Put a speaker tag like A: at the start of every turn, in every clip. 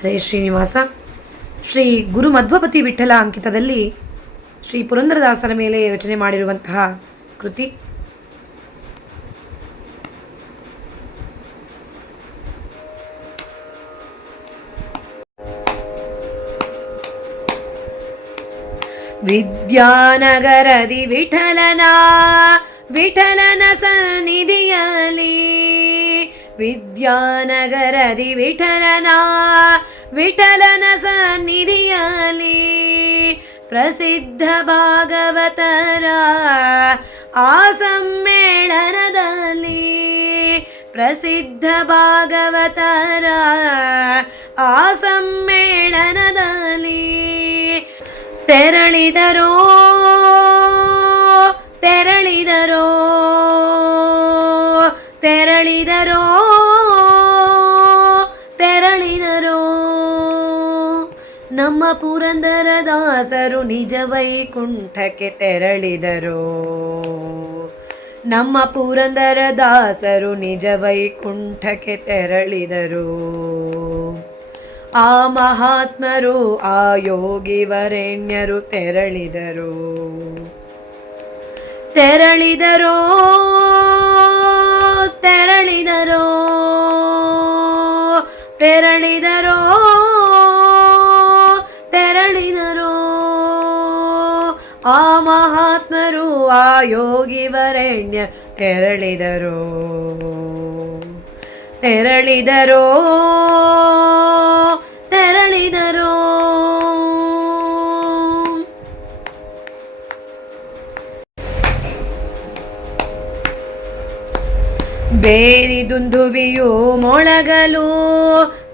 A: ಹರೇ ಶ್ರೀನಿವಾಸ. ಶ್ರೀ ಗುರು ಮಧ್ವಪತಿ ವಿಠಲ ಅಂಕಿತದಲ್ಲಿ ಶ್ರೀ ಪುರಂದರದಾಸರ ಮೇಲೆ ರಚನೆ ಮಾಡಿರುವಂತಹ ಕೃತಿ. ವಿದ್ಯಾನಗರದಿ ವಿಠಲನ ವಿಠಲನ ಸನ್ನಿಧಿಯಲಿ ವಿದ್ಯಾನಗರದಿ ವಿಠಲನ ವಿಠಲನ ಸನ್ನಿಧಿಯಲ್ಲಿ ಪ್ರಸಿದ್ಧ ಭಾಗವತರ ಆ ಸಮ್ಮೇಳನದಲ್ಲಿ ಪ್ರಸಿದ್ಧ ಭಾಗವತರ ಆ ಸಮ್ಮೇಳನದಲ್ಲಿ ತೆರಳಿದರೋ ತೆರಳಿದರೋ ತೆರಳಿದರೋ. ನಮ್ಮ ಪುರಂದರ ದಾಸರು ನಿಜ ವೈಕುಂಠಕ್ಕೆ ತೆರಳಿದರು. ನಮ್ಮ ಪುರಂದರದಾಸರು ನಿಜ ವೈಕುಂಠಕ್ಕೆ ತೆರಳಿದರು. ಆ ಮಹಾತ್ಮರು, ಆ ಯೋಗಿ ವರೆಣ್ಯರು ತೆರಳಿದರು. ತೆರಳಿದರೋ ತೆರಳಿದರೋ ತೆರಳಿದರೋ. ತೆರಳಿದರೋ ಆ ಮಹಾತ್ಮರು ಆ ಯೋಗಿ ವರೆಣ್ಯ ತೆರಳಿದರೋ. ತೆರಳಿದರೋ. ಬೇರಿ ಬೇರಿದುಂದುಬಿಯು ಮೊಳಗಲು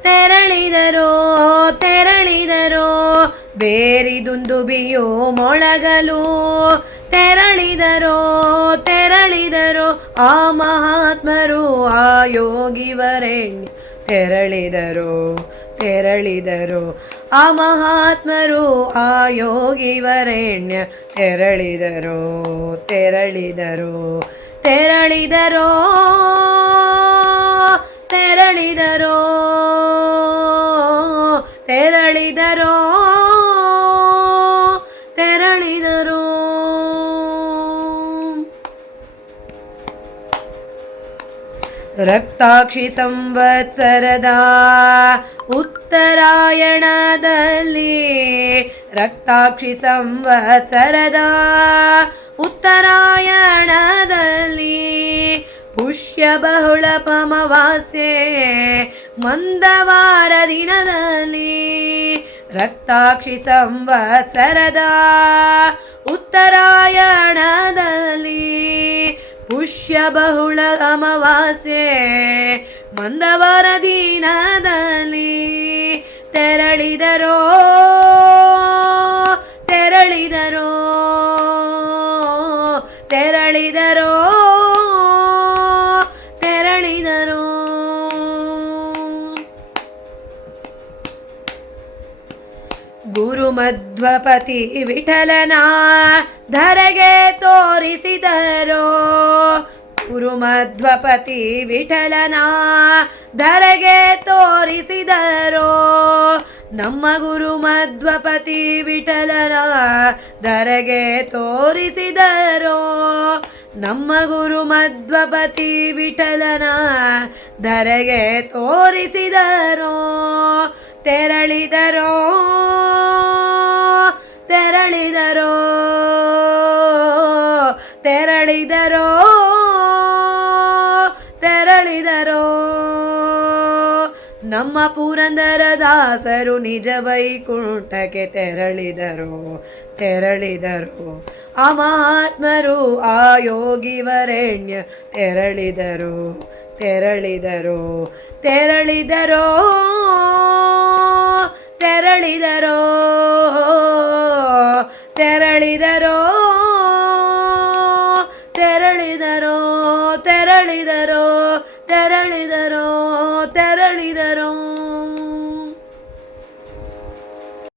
A: ತೆರಳಿದರೋ ತೆರಳಿದರೋ ಬೇರಿದುಂದುಬಿಯೋ ಮೊಳಗಲು. ತೆರಳಿದರೋ ತೆರಳಿದರೋ, ಆ ಮಹಾತ್ಮರು, ಆ ಯೋಗಿ ತೆರಳಿದರು, ತೆರಳಿದರೋ, ಆ ಮಹಾತ್ಮರು, ಆ ಯೋಗಿ ವರೆಣ್ಯ ತೆರಳಿದರೋ ತೆರಳಿದರೋ ತೆರಳಿದರೋ ತೆರಳಿದರೋ ರಕ್ತಾಕ್ಷಿ ಸಂವತ್ಸರದ ಉತ್ತರಾಯಣದಲ್ಲಿ ರಕ್ತಾಕ್ಷಿ ಸಂವತ್ಸರದ ಉತ್ತರಾಯಣದಲ್ಲಿ ಪುಷ್ಯ ಬಹುಳ ಪಮವಾಸೆ ಮಂದವಾರ ದಿನದಲ್ಲಿ ರಕ್ತಾಕ್ಷಿ ಸಂವತ್ಸರದ ಉತ್ತರಾಯಣದಲ್ಲಿ ಪುಷ್ಯ ಬಹುಳ ಅಮಾವಾಸ್ಯೆ ಮಂದವಾರ ದಿನದಲ್ಲಿ ತೆರಳಿದರೋ ತೆರಳಿದರೋ ತೆರಳಿದರೋ ತೆರಳಿದರೋ. ಗುರು ಮಧ್ವಪತಿ ವಿಠಲನ ಧರೆಗೆ ತೋರಿಸಿದರೋ. ಮಧ್ವಪತಿ ವಿಠಲನ ಧರೆಗೆ ತೋರಿಸಿದರೋ. ನಮ್ಮ ಗುರು ಮಧ್ವಪತಿ ವಿಠಲನ ಧರೆಗೆ ತೋರಿಸಿದರೋ. ನಮ್ಮ ಗುರು ಮಧ್ವಪತಿ ವಿಠಲನ ಧರೆಗೆ ತೋರಿಸಿದರೋ. ತೆರಳಿದರೋ. ತೆರಳಿದರೋ ನಮ್ಮ ಪುರಂದರ ದಾಸರು ನಿಜ ವೈಕುಂಠಕ್ಕೆ ತೆರಳಿದರು ತೆರಳಿದರು. ಅಮಾತ್ಮರು ಆ ಯೋಗಿ ವರೆಣ್ಯ ತೆರಳಿದರು ತೆರಳಿದರು. ತೆರಳಿದರೋ? ತೆರಳಿದರೋ? ತೆರಳಿದರೋ? ತೆರಳಿದರೋ? ತೆರಳಿದರೋ ತೆರಳಿದರೋ ತೆರಳಿದರೋ